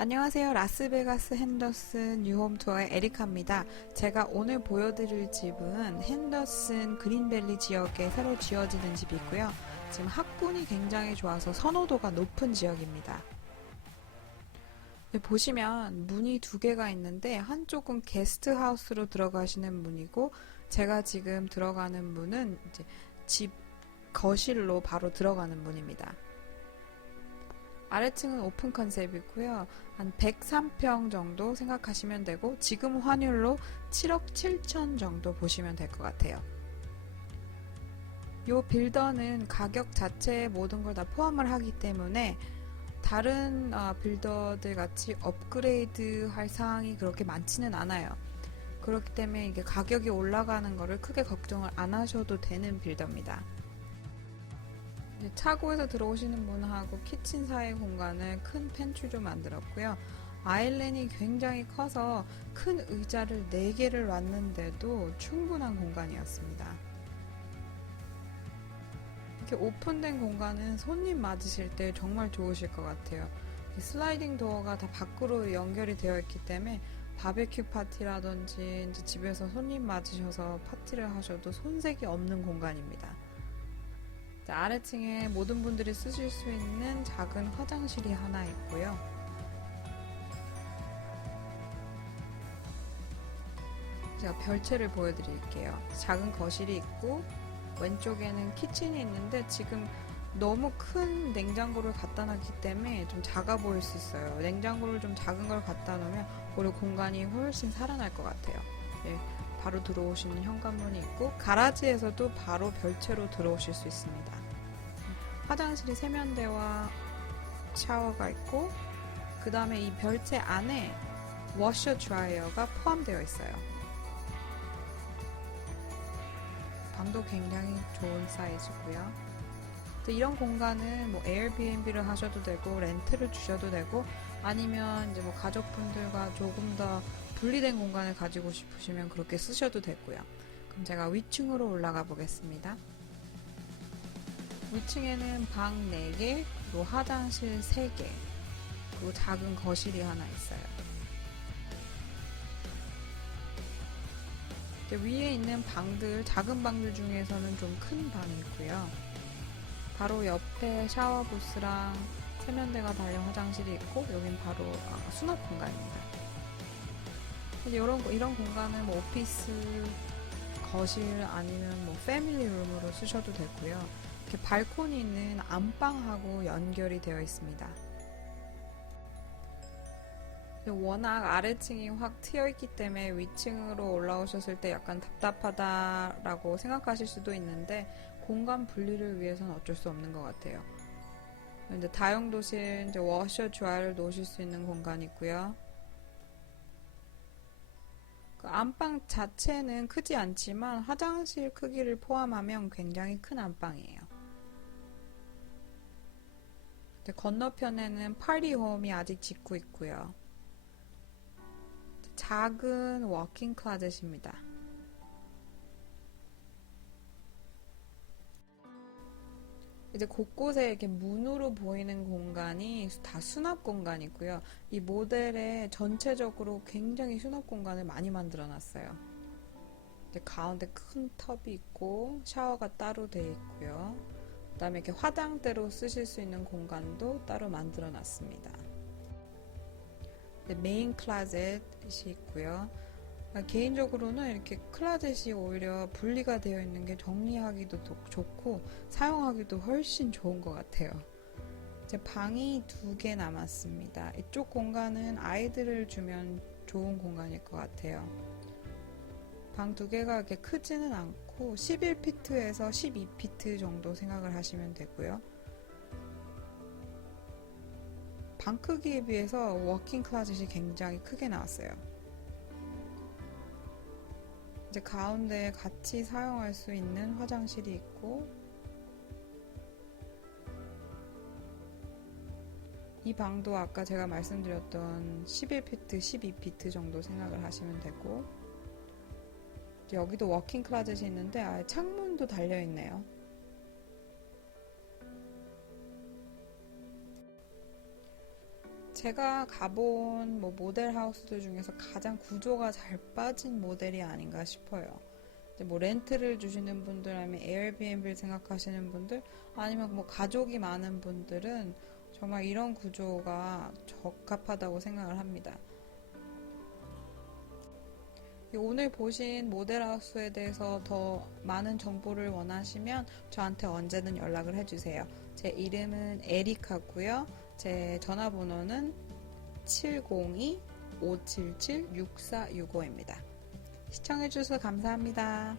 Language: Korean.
안녕하세요. 라스베가스 핸더슨 뉴홈 투어의 에리카입니다. 제가 오늘 보여드릴 집은 핸더슨 그린밸리 지역에 새로 지어지는 집이고요. 지금 학군이 굉장히 좋아서 선호도가 높은 지역입니다. 네, 보시면 문이 두 개가 있는데 한쪽은 게스트하우스로 들어가시는 문이고 제가 지금 들어가는 문은 이제 집 거실로 바로 들어가는 문입니다. 아래층은 오픈 컨셉이고요. 한 103평 정도 생각하시면 되고 지금 환율로 7억 7천 정도 보시면 될 것 같아요. 요 빌더는 가격 자체에 모든 걸 다 포함을 하기 때문에 다른 아, 빌더들 같이 업그레이드 할 사항이 그렇게 많지는 않아요. 그렇기 때문에 이게 가격이 올라가는 거를 크게 걱정을 안 하셔도 되는 빌더입니다. 이제 차고에서 들어오시는 분하고 키친 사이 공간을 큰 펜트리로 만들었고요. 아일랜이 굉장히 커서 큰 의자를 4개를 놨는데도 충분한 공간이었습니다. 이렇게 오픈된 공간은 손님 맞으실 때 정말 좋으실 것 같아요. 이 슬라이딩 도어가 다 밖으로 연결이 되어 있기 때문에 바베큐 파티라든지 집에서 손님 맞으셔서 파티를 하셔도 손색이 없는 공간입니다. 자, 아래층에 모든 분들이 쓰실 수 있는 작은 화장실이 하나 있고요. 제가 별채를 보여드릴게요. 작은 거실이 있고 왼쪽에는 키친이 있는데 지금 너무 큰 냉장고를 갖다 놨기 때문에 좀 작아 보일 수 있어요. 냉장고를 좀 작은 걸 갖다 놓으면 오히려 공간이 훨씬 살아날 것 같아요. 네, 바로 들어오시는 현관문이 있고 가라지에서도 바로 별채로 들어오실 수 있습니다. 화장실이 세면대와 샤워가 있고 그 다음에 이 별채 안에 워셔 드라이어가 포함되어 있어요. 방도 굉장히 좋은 사이즈고요. 이런 공간은 뭐 에어비앤비를 하셔도 되고 렌트를 주셔도 되고 아니면 이제 뭐 가족분들과 조금 더 분리된 공간을 가지고 싶으시면 그렇게 쓰셔도 되고요. 그럼 제가 위층으로 올라가 보겠습니다. 위층에는 방 4개, 그리고 화장실 3개, 그리고 작은 거실이 하나 있어요. 위에 있는 방들, 작은 방들 중에서는 좀 큰 방이 있고요. 바로 옆에 샤워 부스랑 세면대가 달린 화장실이 있고 여긴 바로 아, 수납 공간입니다. 이런 이런 공간은 뭐 오피스 거실 아니면 뭐 패밀리 룸으로 쓰셔도 되고요. 이렇게 발코니는 안방하고 연결이 되어 있습니다. 워낙 아래층이 확 트여 있기 때문에 위층으로 올라오셨을 때 약간 답답하다라고 생각하실 수도 있는데 공간 분리를 위해서는 어쩔 수 없는 것 같아요. 이제 다용도실, 이제 워셔 드라이를 놓으실 수 있는 공간이 있고요. 그 안방 자체는 크지 않지만 화장실 크기를 포함하면 굉장히 큰 안방이에요. 건너편에는 파리홈이 아직 짓고 있고요. 작은 워킹 클라젯입니다. 이제 곳곳에 이렇게 문으로 보이는 공간이 다 수납 공간이고요. 이 모델에 전체적으로 굉장히 수납 공간을 많이 만들어 놨어요. 가운데 큰 텁이 있고 샤워가 따로 되어 있고요. 그 다음에 이렇게 화장대로 쓰실 수 있는 공간도 따로 만들어 놨습니다. 메인 클라젯이 있고요. 개인적으로는 이렇게 클라젯이 오히려 분리가 되어 있는 게 정리하기도 좋고 사용하기도 훨씬 좋은 것 같아요. 이제 방이 두 개 남았습니다. 이쪽 공간은 아이들을 주면 좋은 공간일 것 같아요. 방 두 개가 이렇게 크지는 않고 11피트에서 12피트 정도 생각을 하시면 되고요. 방 크기에 비해서 워킹 클라젯이 굉장히 크게 나왔어요. 이제 가운데 같이 사용할 수 있는 화장실이 있고 이 방도 아까 제가 말씀드렸던 11피트, 12피트 정도 생각을 하시면 되고 여기도 워킹 클라젯이 있는데 아예 창문도 달려 있네요. 제가 가본 뭐 모델 하우스들 중에서 가장 구조가 잘 빠진 모델이 아닌가 싶어요. 뭐 렌트를 주시는 분들 아니면 에어비앤비를 생각하시는 분들 아니면 뭐 가족이 많은 분들은 정말 이런 구조가 적합하다고 생각을 합니다. 오늘 보신 모델하우스에 대해서 더 많은 정보를 원하시면 저한테 언제든 연락을 해주세요. 제 이름은 에리카고요. 제 전화번호는 702-577-6465입니다. 시청해주셔서 감사합니다.